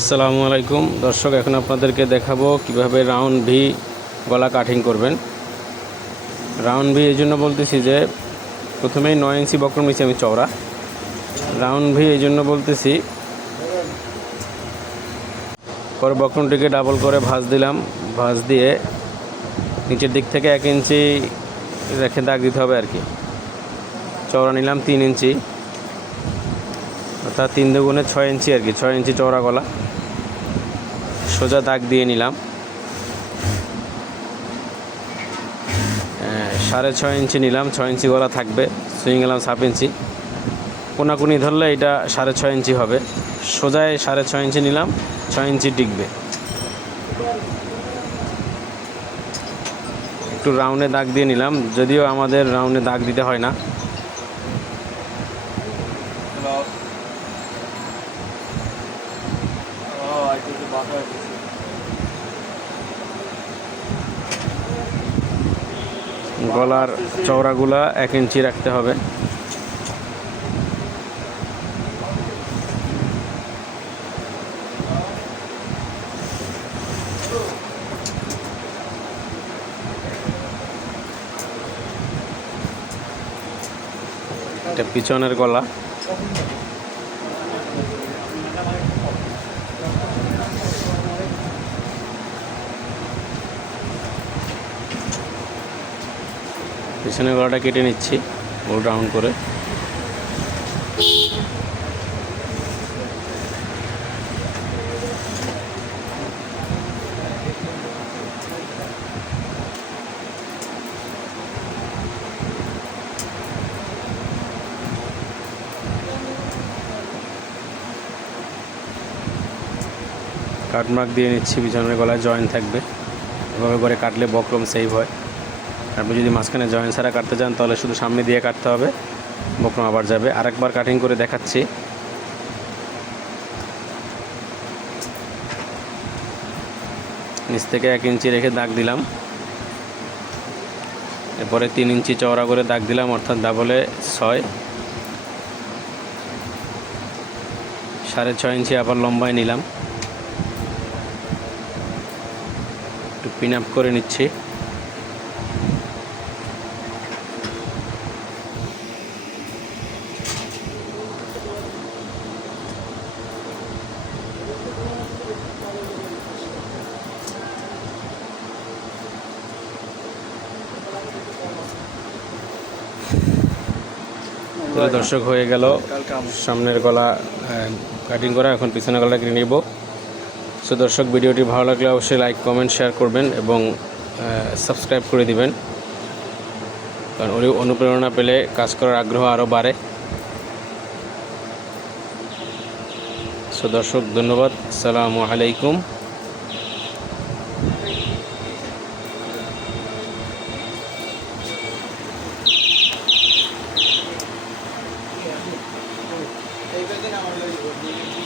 আসসালামু আলাইকুম। দর্শক, এখন আপনাদেরকে দেখাবো কীভাবে রাউন্ড ভি গলা কাটিং করবেন। রাউন্ড ভি এই জন্য বলতেছি যে, প্রথমেই নয় ইঞ্চি বক্রম নিচ্ছি আমি চওড়া। রাউন্ড ভি এই জন্য বলতেছি, পরে বক্রমটিকে ডাবল করে ভাঁজ দিলাম। ভাঁজ দিয়ে নিচের দিক থেকে এক ইঞ্চি রেখে দাগ দিতে হবে আর কি। চওড়া নিলাম তিন ইঞ্চি। অর্থাৎ তিন দুগুণে ছয় ইঞ্চি আর কি, ছয় ইঞ্চি চওড়া গলা। সোজা দাগ দিয়ে নিলাম। সাড়ে ছয় ইঞ্চি নিলাম, ছয় ইঞ্চি গলা থাকবে, সুইং গেলাম সাত ইঞ্চি। কোনাকুনি ধরলে এটা সাড়ে ছয় ইঞ্চি হবে। সোজায় সাড়ে ছয় ইঞ্চি নিলাম, ছয় ইঞ্চি টিকবে। একটু রাউন্ডে দাগ দিয়ে নিলাম, যদিও আমাদের রাউন্ডে দাগ দিতে হয় না। গলার চওড়াগুলা এক ইঞ্চি রাখতে হবে। পিছনের গলা। পিছনের গলাটা কেটে নিচ্ছি গোল রাউন্ড করে। কাটমার্ক দিয়ে নিচ্ছি, পিছনের গলায় জয়েন্ট থাকবে। এভাবে করে কাটলে বক্রম সেভ হয়। আপনি যদি মাঝখানে জয়েন্ট ছাড়া কাটতে চান, তাহলে শুধু সামনে দিয়ে কাটতে হবে। বক্রম আবার যাবে। আরেকবার কাটিং করে দেখাচ্ছি। নিচ থেকে এক ইঞ্চি রেখে দাগ দিলাম। এরপরে তিন ইঞ্চি চওড়া করে দাগ দিলাম, অর্থাৎ ডাবলে ছয়। সাড়ে ছয় ইঞ্চি আবার লম্বায় নিলাম। একটু পিন আপ করে নিচ্ছি। দর্শক হয়ে গেল। সামনের গলা কাটিং করা, এখন পিছনের গলা কেটে নিব। সো দর্শক, ভিডিওটি ভালো লাগলে অবশ্যই লাইক কমেন্ট শেয়ার করবেন এবং সাবস্ক্রাইব করে দিবেন। কারণ ওই অনুপ্রেরণা পেলে কাজ করার আগ্রহ আরও বাড়ে। সো দর্শক, ধন্যবাদ। সালামু আলাইকুম। Hallelujah.